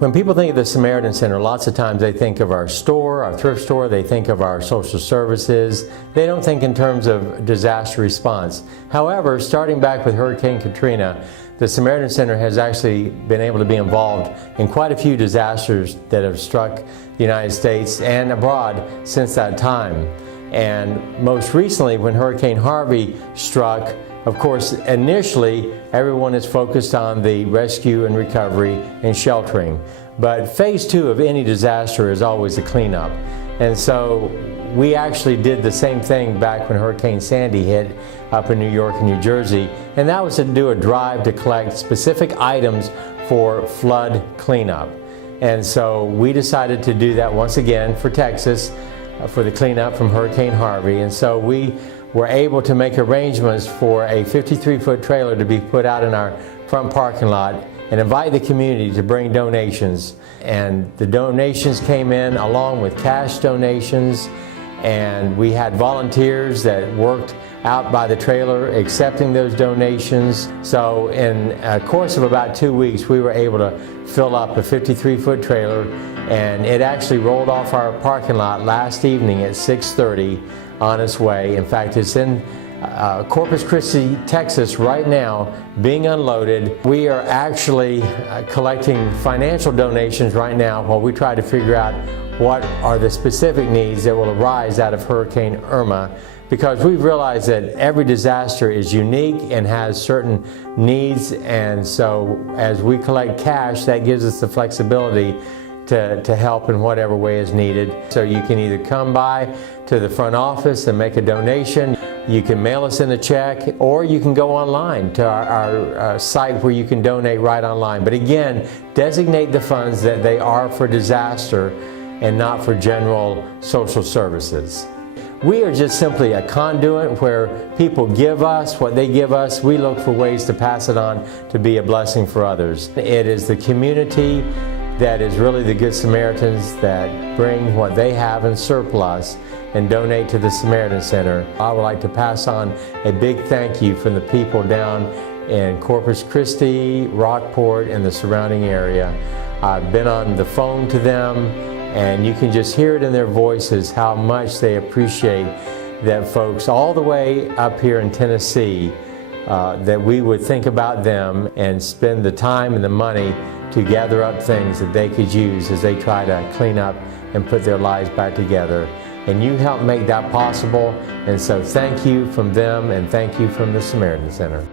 When people think of the Samaritan Center, lots of times they think of our store, our thrift store, they think of our social services. They don't think in terms of disaster response. However, starting back with Hurricane Katrina, the Samaritan Center has actually been able to be involved in quite a few disasters that have struck the United States and abroad since that time. And most recently, when Hurricane Harvey struck, of course, initially, everyone is focused on the rescue and recovery and sheltering. But phase 2 of any disaster is always a cleanup. And so we actually did the same thing back when Hurricane Sandy hit up in New York and New Jersey. And that was to do a drive to collect specific items for flood cleanup. And so we decided to do that once again for Texas, for the cleanup from Hurricane Harvey. And so we were able to make arrangements for a 53-foot trailer to be put out in our front parking lot and invite the community to bring donations. And the donations came in along with cash donations, and we had volunteers that worked out by the trailer accepting those donations. So in a course of about 2 weeks, we were able to fill up a 53-foot trailer, and it actually rolled off our parking lot last evening at 6:30 on its way. In fact, it's in Corpus Christi, Texas right now, being unloaded. We are actually collecting financial donations right now while we try to figure out what are the specific needs that will arise out of Hurricane Irma, because we've realized that every disaster is unique and has certain needs, and so as we collect cash, that gives us the flexibility to help in whatever way is needed. So you can either come by to the front office and make a donation, you can mail us in a check, or you can go online to our site where you can donate right online. But again, designate the funds that they are for disaster and not for general social services. We are just simply a conduit where people give us what they give us. We look for ways to pass it on to be a blessing for others. It is the community that is really the Good Samaritans that bring what they have in surplus and donate to the Samaritan Center. I would like to pass on a big thank you from the people down in Corpus Christi, Rockport, and the surrounding area. I've been on the phone to them, and you can just hear it in their voices how much they appreciate that folks all the way up here in Tennessee, that we would think about them and spend the time and the money to gather up things that they could use as they try to clean up and put their lives back together. And you help make that possible, and so thank you from them and thank you from the Samaritan Center.